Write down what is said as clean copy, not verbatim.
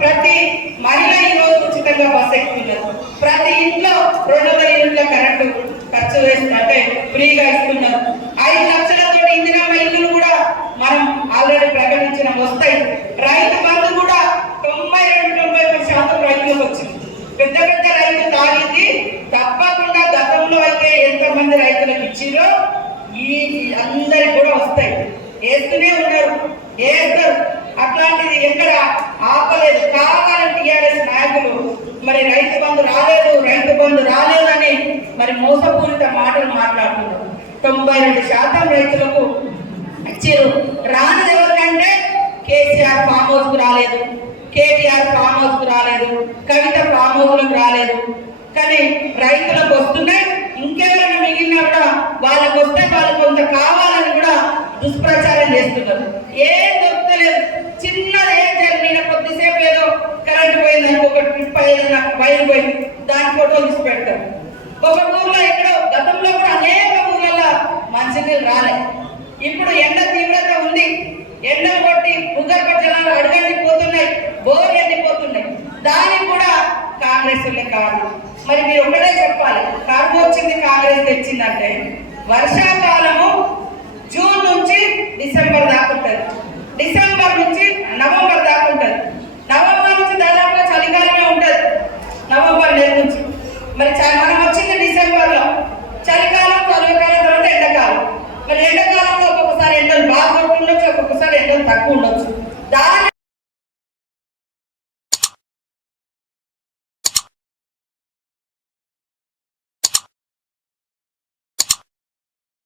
ప్రతి మహిళ ఈరోజు ఉచితంగా బస్సు ఎక్కుతున్నారు. ప్రతి ఇంట్లో 200 యూనిట్ల కరెంటు ఖర్చు వేస్తుంటే ఫ్రీగా ఇస్తున్నారు. 5 లక్షలతో ఇందిరమ్మ ఇల్లులు కూడా మనం ఆల్రెడీ ప్రకటించిన వస్తాయి. రైతు బంధు కూడా 92-93% రైతులకు వచ్చింది. పెద్ద పెద్ద రైతు తాగింది తప్పకుండా గతంలో అయితే ఎంతమంది రైతులకు ఇచ్చిరో ఈ అందరికి కూడా వస్తాయి. వేస్తూనే ఉన్నారు, వేస్తారు. అట్లాంటిది ఎక్కడ ఆపలేదు. కావాలని టీఆర్ఎస్ నాయకులు మరి రైతు బంధు రాలేదని మరి మోసపూరిత మాటలు మాట్లాడుతున్నారు. 92% రైతులకు ఇచ్చారు. రానిది ఎవరికంటే కేసీఆర్ ఫామ్ హౌస్ కు రాలేదు, కేటీఆర్ ఫామ్ హౌస్ కు రాలేదు, కవిత ఫామ్ హౌస్ లకు రాలేదు. కానీ రైతులకు వస్తున్నాయి. ఇంకెవరైనా మిగిలినా కూడా వాళ్ళకు వస్తే వాళ్ళు కొంత కావాలని కూడా దుష్ప్రచారం చేస్తున్నారు. ఏం దొరకలేదు. చిన్నది ఏం చేయాలి? నేను కొద్దిసేపు ఏదో కరెంట్ పోయింది అనుకో, ఒక ట్రిప్ అయ్యేది, నాకు బయలు పోయింది, దాని ఫోటో తీసి పెడతారు. ఒక ఊర్లో ఎక్కడో గతంలో కూడా అనేక ఊర్లలో మంచినీళ్ళు రాలేదు. ఇప్పుడు ఎండ తీవ్రత ఉంది. ఎండలు కొట్టి భూగర్భ జలాలు అడుగండిపోతున్నాయి, బోర్ ఎండిపోతున్నాయి. దానికి కూడా కాంగ్రెస్ కారణం. మరి మీరు ఒకటే చెప్పాలి, కరువు వచ్చింది కాంగ్రెస్ తెచ్చిందంటే వర్షాకాలము జూన్ నుంచి డిసెంబర్ దాకా ఉంటుంది, డిసెంబర్ నుంచి నవంబర్ దాకా ఉంటుంది, నవంబర్ నుంచి దాదాపుగా చలికాలమే ఉంటుంది, నవంబర్ నెల నుంచి. మరి మనం వచ్చింది డిసెంబర్లో, చలికాలం తర్వాత ఎండాకాలం. మరి ఎండాకాలంలో ఒక్కొక్కసారి ఎండలు బాగా ఉండొచ్చు, ఒక్కొక్కసారి ఎండలు తక్కువ ఉండొచ్చు. దాని